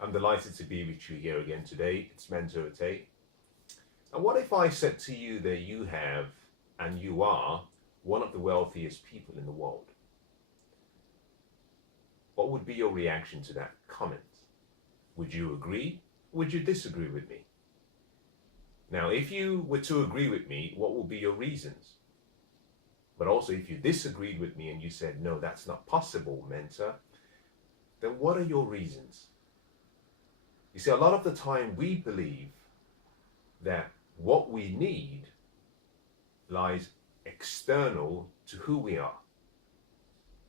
I'm delighted to be with you here again today. It's Mensah Oteh. And what if I said to you that you have and you are one of the wealthiest people in the world? What would be your reaction to that comment? Would you agree? Would you disagree with me? Now, if you were to agree with me, what would be your reasons? But also, if you disagreed with me and you said, no, that's not possible, Mensah, then what are your reasons? You see, a lot of the time we believe that what we need lies external to who we are.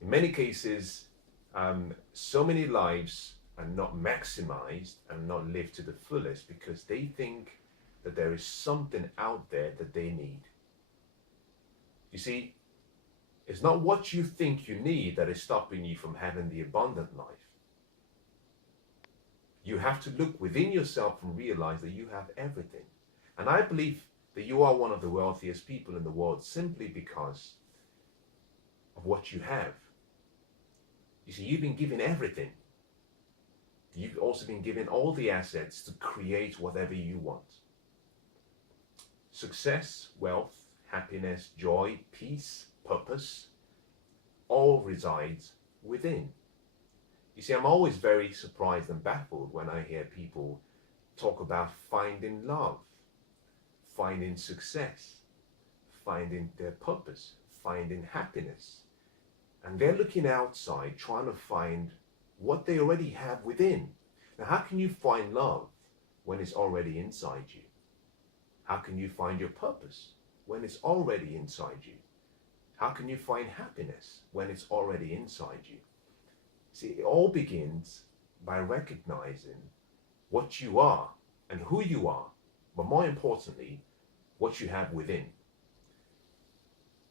In many cases, so many lives are not maximized and not lived to the fullest because they think that there is something out there that they need. You see, it's not what you think you need that is stopping you from having the abundant life. You have to look within yourself and realize that you have everything. And I believe that you are one of the wealthiest people in the world simply because of what you have. You see, you've been given everything. You've also been given all the assets to create whatever you want. Success, wealth, happiness, joy, peace, purpose, all resides within. You see, I'm always very surprised and baffled when I hear people talk about finding love, finding success, finding their purpose, finding happiness. And they're looking outside trying to find what they already have within. Now, how can you find love when it's already inside you? How can you find your purpose when it's already inside you? How can you find happiness when it's already inside you? See, it all begins by recognizing what you are and who you are, but more importantly, what you have within.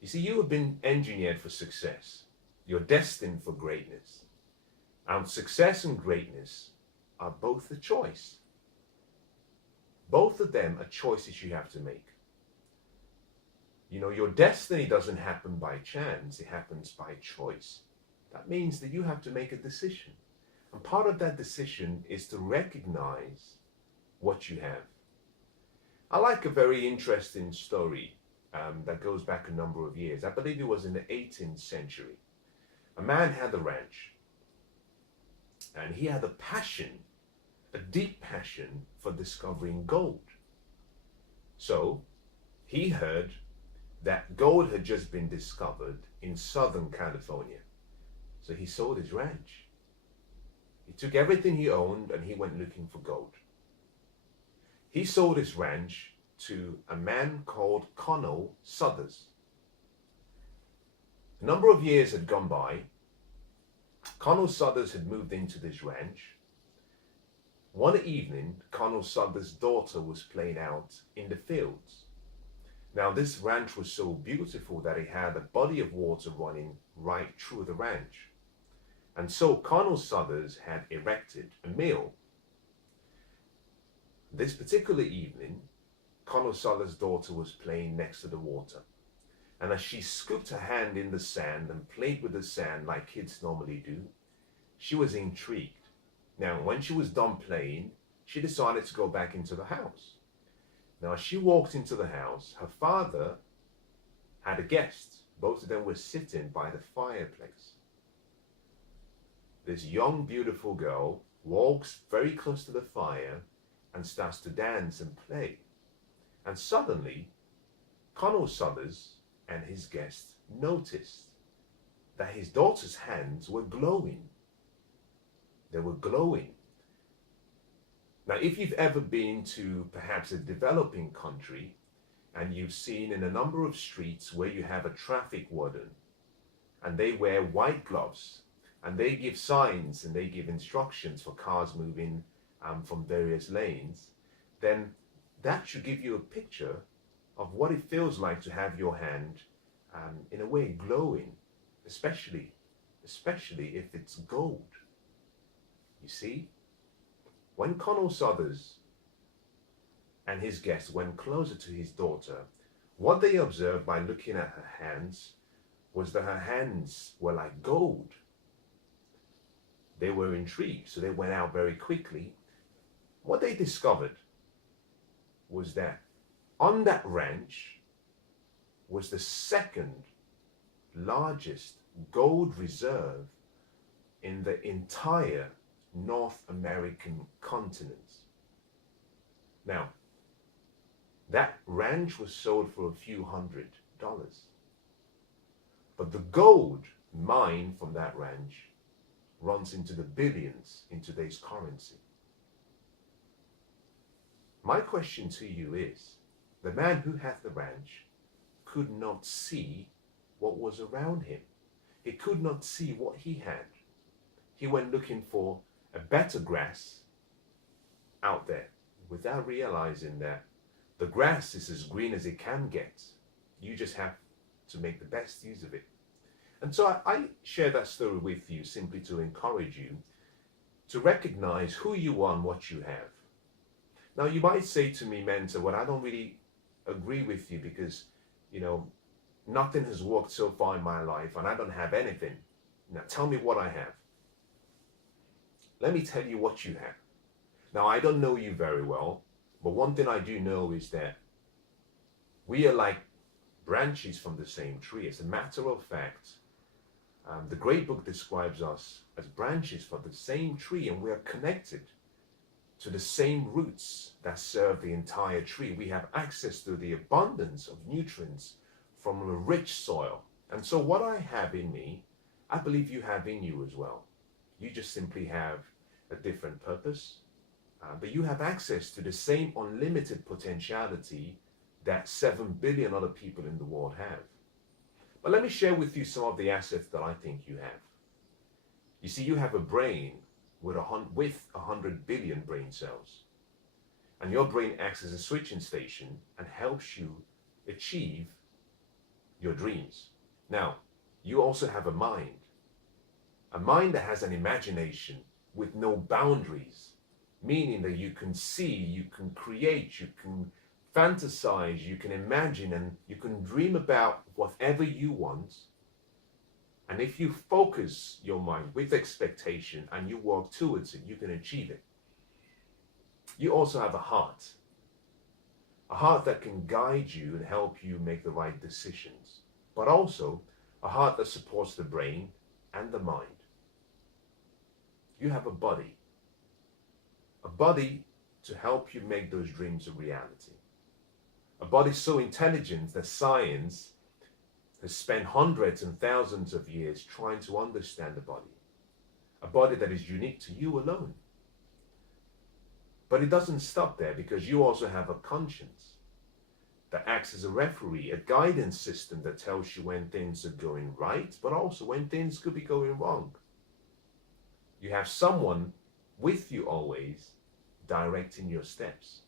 You see, you have been engineered for success. You're destined for greatness. And success and greatness are both a choice. Both of them are choices you have to make. You know, your destiny doesn't happen by chance, it happens by choice. That means that you have to make a decision. And part of that decision is to recognize what you have. I like a very interesting story that goes back a number of years. I believe it was in the 18th century. A man had a ranch, and he had a passion, a deep passion for discovering gold. So he heard that gold had just been discovered in Southern California. So he sold his ranch. He took everything he owned and he went looking for gold. He sold his ranch to a man called Colonel Suthers. A number of years had gone by. Colonel Suthers had moved into this ranch. One evening, Colonel Suthers' daughter was playing out in the fields. Now, this ranch was so beautiful that it had a body of water running right through the ranch. And so Colonel Suthers had erected a mill. This particular evening, Colonel Suthers' daughter was playing next to the water. And as she scooped her hand in the sand and played with the sand like kids normally do, she was intrigued. Now, when she was done playing, she decided to go back into the house. Now, as she walked into the house, her father had a guest. Both of them were sitting by the fireplace. This young, beautiful girl walks very close to the fire and starts to dance and play. And suddenly, Colonel Suthers and his guest noticed that his daughter's hands were glowing. They were glowing. Now, if you've ever been to perhaps a developing country and you've seen in a number of streets where you have a traffic warden and they wear white gloves and they give signs and they give instructions for cars moving from various lanes, then that should give you a picture of what it feels like to have your hand in a way glowing, especially if it's gold. You see, when Colonel Suthers and his guest went closer to his daughter, what they observed by looking at her hands was that her hands were like gold. They were intrigued, so they went out very quickly. What they discovered was that on that ranch was the second largest gold reserve in the entire North American continent. Now, that ranch was sold for a few $100s. But the gold mined from that ranch runs into the billions in today's currency. My question to you is, the man who had the ranch could not see what was around him. He could not see what he had. He went looking for a better grass out there without realizing that the grass is as green as it can get. You just have to make the best use of it. And so I share that story with you simply to encourage you to recognize who you are and what you have. Now, you might say to me, Mensah, well, I don't really agree with you because, nothing has worked so far in my life and I don't have anything. Now, tell me what I have. Let me tell you what you have. Now, I don't know you very well, but one thing I do know is that we are like branches from the same tree. As a matter of fact, the great book describes us as branches from the same tree, and we are connected to the same roots that serve the entire tree. We have access to the abundance of nutrients from a rich soil. And so what I have in me, I believe you have in you as well. You just simply have a different purpose, but you have access to the same unlimited potentiality that 7 billion other people in the world have. But let me share with you some of the assets that I think you have. You see, you have a brain with 100 billion brain cells. And your brain acts as a switching station and helps you achieve your dreams. Now, you also have a mind that has an imagination with no boundaries, meaning that you can see, you can create, you can fantasize, you can imagine, and you can dream about whatever you want. And if you focus your mind with expectation and you work towards it, you can achieve it. You also have a heart that can guide you and help you make the right decisions, but also a heart that supports the brain and the mind. You have a body to help you make those dreams a reality. A body so intelligent that science has spent hundreds and thousands of years trying to understand the body. A body that is unique to you alone. But it doesn't stop there, because you also have a conscience that acts as a referee, a guidance system that tells you when things are going right, but also when things could be going wrong. You have someone with you always directing your steps.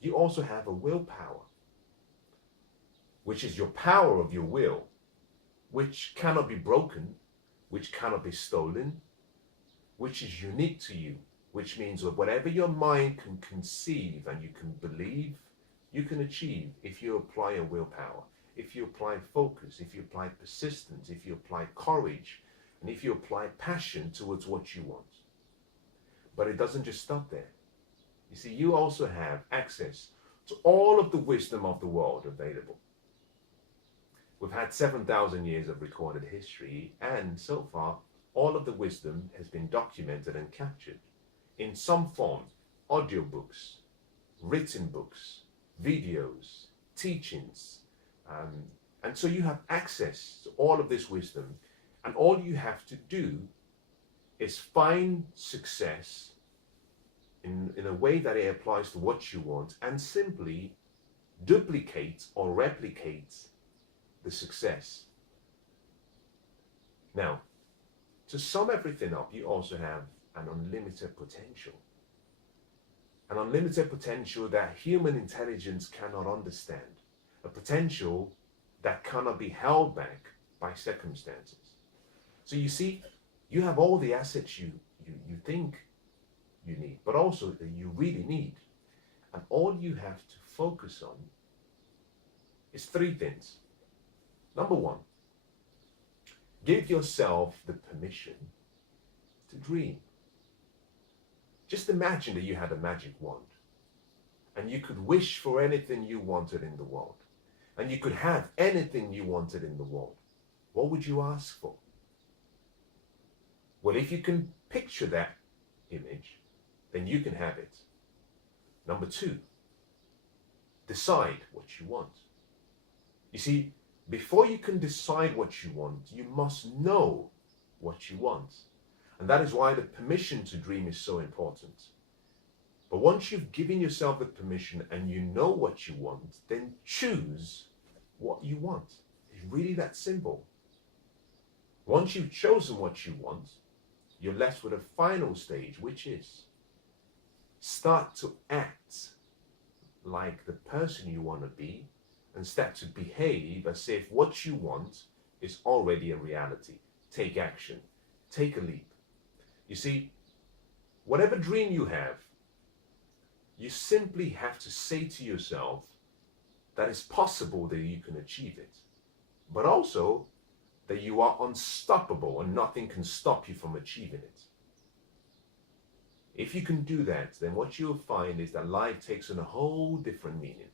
You also have a willpower, which is your power of your will, which cannot be broken, which cannot be stolen, which is unique to you, which means that whatever your mind can conceive and you can believe, you can achieve if you apply a willpower, if you apply focus, if you apply persistence, if you apply courage, and if you apply passion towards what you want. But it doesn't just stop there. You see, you also have access to all of the wisdom of the world available. We've had 7,000 years of recorded history, and so far, all of the wisdom has been documented and captured in some form: audiobooks, written books, videos, teachings. And so you have access to all of this wisdom, and all you have to do is find success in a way that it applies to what you want, and simply duplicate or replicate the success. Now, to sum everything up, you also have an unlimited potential. An unlimited potential that human intelligence cannot understand. A potential that cannot be held back by circumstances. So you see, you have all the assets you think you need, but also that you really need. And all you have to focus on is 3 things. Number 1, give yourself the permission to dream. Just imagine that you had a magic wand and you could wish for anything you wanted in the world, and you could have anything you wanted in the world. What would you ask for? Well, if you can picture that image, then you can have it. Number two, decide what you want. You see, before you can decide what you want, you must know what you want. And that is why the permission to dream is so important. But once you've given yourself the permission and you know what you want, then choose what you want. It's really that simple. Once you've chosen what you want, you're left with a final stage, which is start to act like the person you want to be and start to behave as if what you want is already a reality. Take action. Take a leap. You see, whatever dream you have, you simply have to say to yourself that it's possible that you can achieve it, but also that you are unstoppable and nothing can stop you from achieving it. If you can do that, then what you'll find is that life takes on a whole different meaning.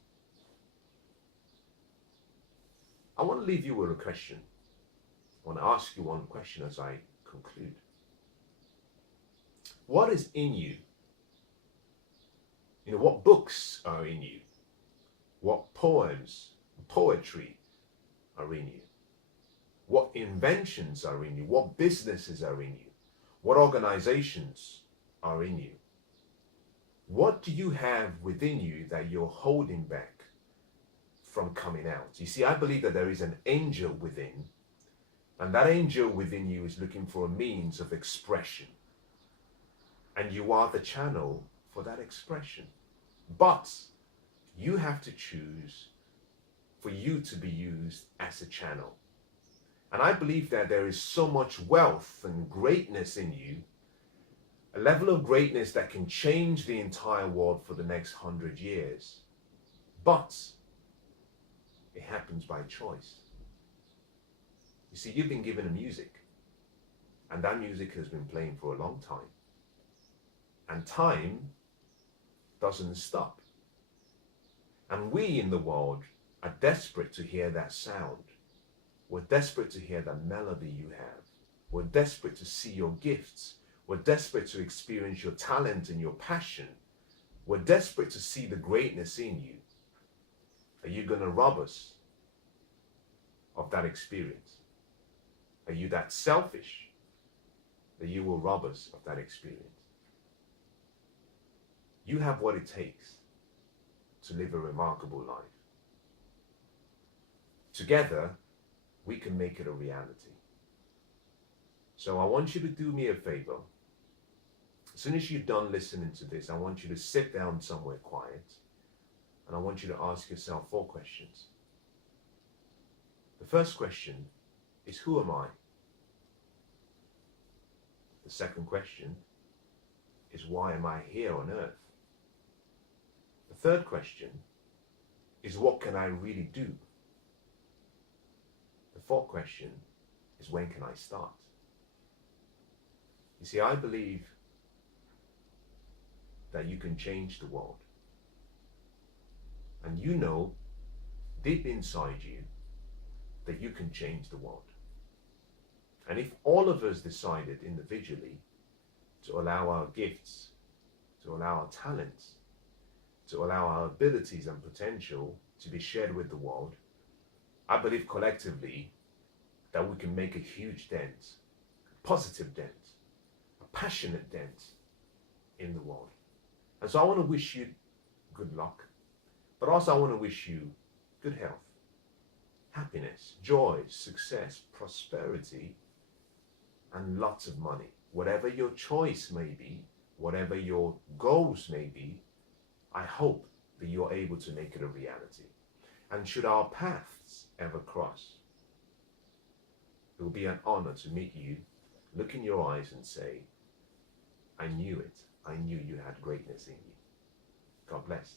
I want to leave you with a question. I want to ask you one question as I conclude. What is in you? You know, what books are in you? What poems, poetry are in you? What inventions are in you? What businesses are in you? What organizations are in you? What do you have within you that you're holding back from coming out? You see, I believe that there is an angel within, and that angel within you is looking for a means of expression. And you are the channel for that expression. But you have to choose for you to be used as a channel. And I believe that there is so much wealth and greatness in you, a level of greatness that can change the entire world for the next 100 years. But it happens by choice. You see, you've been given a music, and that music has been playing for a long time. And time doesn't stop. And we in the world are desperate to hear that sound. We're desperate to hear the melody you have. We're desperate to see your gifts. We're desperate to experience your talent and your passion. We're desperate to see the greatness in you. Are you going to rob us of that experience? Are you that selfish that you will rob us of that experience? You have what it takes to live a remarkable life. Together, we can make it a reality. So I want you to do me a favor. As soon as you're done listening to this, I want you to sit down somewhere quiet, and I want you to ask yourself 4 questions. The first question is, who am I? The second question is, why am I here on earth? The third question is, what can I really do? The fourth question is, when can I start? You see, I believe that you can change the world. And you know, deep inside you, that you can change the world. And if all of us decided individually to allow our gifts, to allow our talents, to allow our abilities and potential to be shared with the world, I believe collectively that we can make a huge dent, a positive dent, a passionate dent in the world. And so I want to wish you good luck, but also I want to wish you good health, happiness, joy, success, prosperity, and lots of money. Whatever your choice may be, whatever your goals may be, I hope that you're able to make it a reality. And should our paths ever cross, it will be an honor to meet you, look in your eyes and say, I knew it. I knew you had greatness in you. God bless.